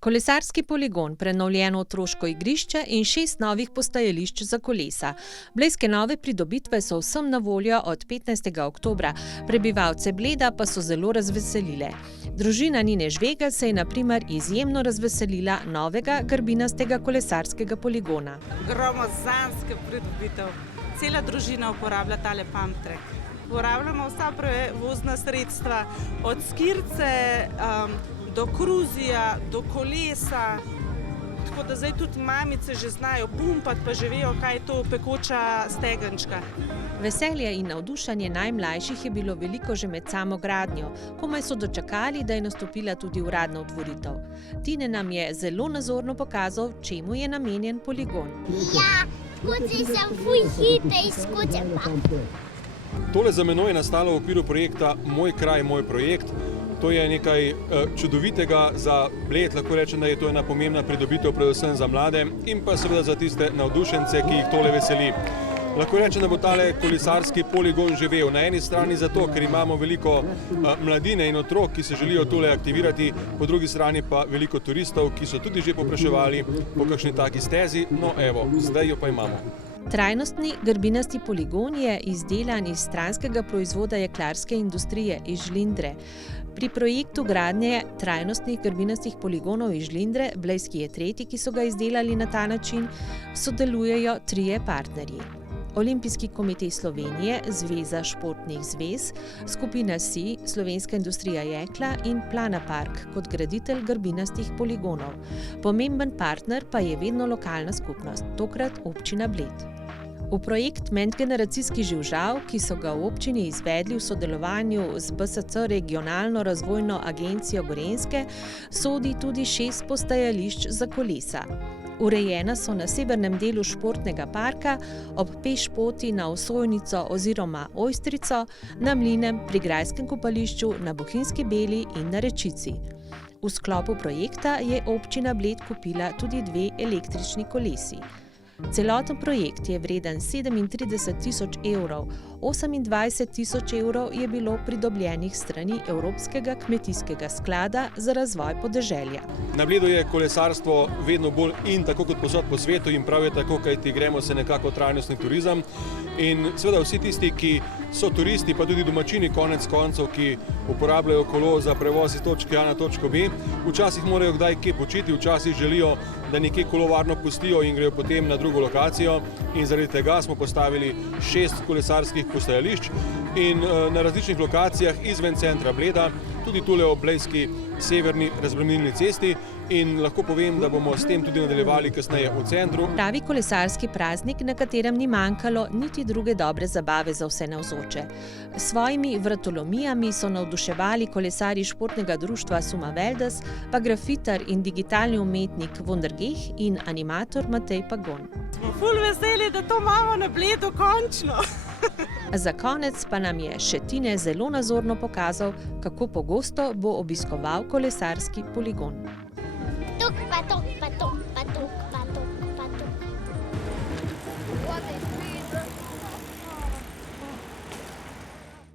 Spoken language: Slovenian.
Kolesarski poligon, prenovljeno otroško igrišče in 6 novih postajališč za kolesa. Blejske nove pridobitve so vsem na voljo od 15. oktobra, prebivalce Bleda pa so zelo razveselile. Družina Nine Žvegelj se je na primer izjemno razveselila novega grbinastega kolesarskega poligona. Gromozanska pridobitev. Cela družina uporablja tale pump track. Uporabljamo vsa prevozna sredstva, od skirce do kruzija, do kolesa. Tako da zdaj tudi mamice že znajo pumpati, pa že vejo, kaj je to pekoča stegenčka. Veselje in navdušenje najmlajših je bilo veliko že med samo gradnjo. Komaj so dočakali, da je nastopila tudi uradna otvoritev. Tine nam je zelo nazorno pokazal, čemu je namenjen poligon. Ja, skozi sem fuj hitej, skozi pa. Tole za menoj je nastalo v okviru projekta Moj kraj, moj projekt. To je nekaj čudovitega za Bled, lahko rečem, da je to ena pomembna pridobitev predvsem za mlade in pa seveda za tiste navdušence, ki jih tole veseli. Lahko rečem, da bo tale kolesarski poligon živel na eni strani zato, ker imamo veliko mladine in otrok, ki se želijo tole aktivirati, po drugi strani pa veliko turistov, ki so tudi že povpraševali po kakšni taki stezi, no evo, zdaj jo pa imamo. Trajnostni grbinasti poligon je izdelan iz stranskega proizvoda jeklarske industrije iz Žlindre. Pri projektu gradnje trajnostnih grbinastih poligonov iz Žlindre, blejski je tretji, ki so ga izdelali na ta način, sodelujejo 3 partnerji. Olimpijski komitej Slovenije, Zveza športnih zvez, skupina SI, Slovenska industrija jekla in Plana Park kot graditelj grbinastih poligonov. Pomemben partner pa je vedno lokalna skupnost, tokrat občina Bled. V projekt Medgeneracijski živžav, ki so ga v občini izvedli v sodelovanju z BSC regionalno razvojno agencijo Gorenjske, sodi tudi 6 postajališč za kolesa. Urejena so na severnem delu športnega parka, ob pešpoti na Osojnico oziroma Ojstrico, na Mlinem, pri Grajskem kopališču, na Bohinjski Beli in na Rečici. V sklopu projekta je občina Bled kupila tudi 2 električni kolesi. Celoten projekt je vreden 37 000 evrov, 28 000 evrov je bilo pridobljenih strani Evropskega kmetijskega sklada za razvoj podeželja. Na Bledu je kolesarstvo vedno bolj in tako kot posod po svetu in prav je tako, kajti gremo se nekako trajnostni turizem. In seveda vsi tisti, ki so turisti, pa tudi domačini konec koncev, ki uporabljajo kolo za prevoz iz točke A na točko B, včasih morajo kdaj kje počiti, včasih želijo, da nekje kolo varno pustijo in grejo potem na drugo lokacijo. In zaradi tega smo postavili 6 kolesarskih postajališč in na različnih lokacijah izven centra Bleda, tudi tule ob blejski severni razbremenilni cesti, in lahko povem, da bomo s tem tudi nadaljevali kasneje v centru. Pravi kolesarski praznik, na katerem ni manjkalo niti druge dobre zabave za vse navzoče. S svojimi vratolomijami so navduševali kolesarji športnega društva Suma Veldes, pa grafitar in digitalni umetnik Wondergeh in animator Matej Pagon. Smo ful veseli, da to imamo na Bledu končno. Za konec pa nam je še Tine zelo nazorno pokazal, kako pogosto bo obiskoval kolesarski poligon. Tuk pa tuk pa tuk pa tuk.